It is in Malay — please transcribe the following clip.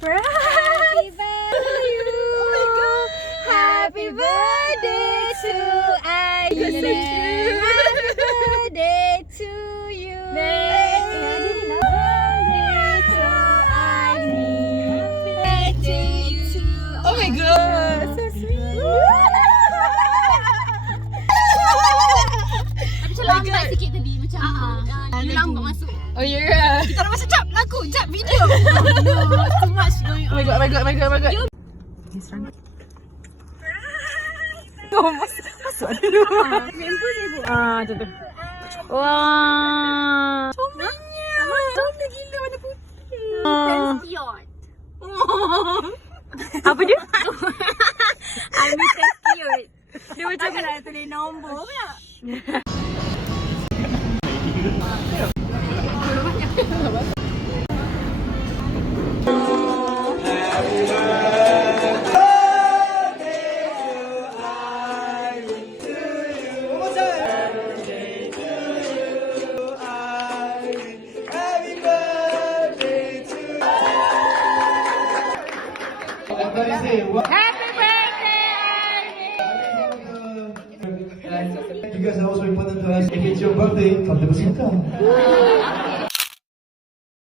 Happy birthday to you. Oh my god. Happy birthday to Aini. Happy birthday to you. Happy birthday to Aini. Birthday to. Oh my god, so sweet. Macam lambat sikit tadi macam you lambat masuk. Oh yeah. Kita dah masuk jap lagu, jap video. No, too much going Oh on. my god. Oh, masuk dulu. Member ni bu. Macam tu. Wah. Comelnya. Comel gila warna putih. Cute. Apa dia? I'm so cute. Dia macam nak tulis nombor pula. Happy birthday! You guys are also important to us. If it's your birthday, come to Basita.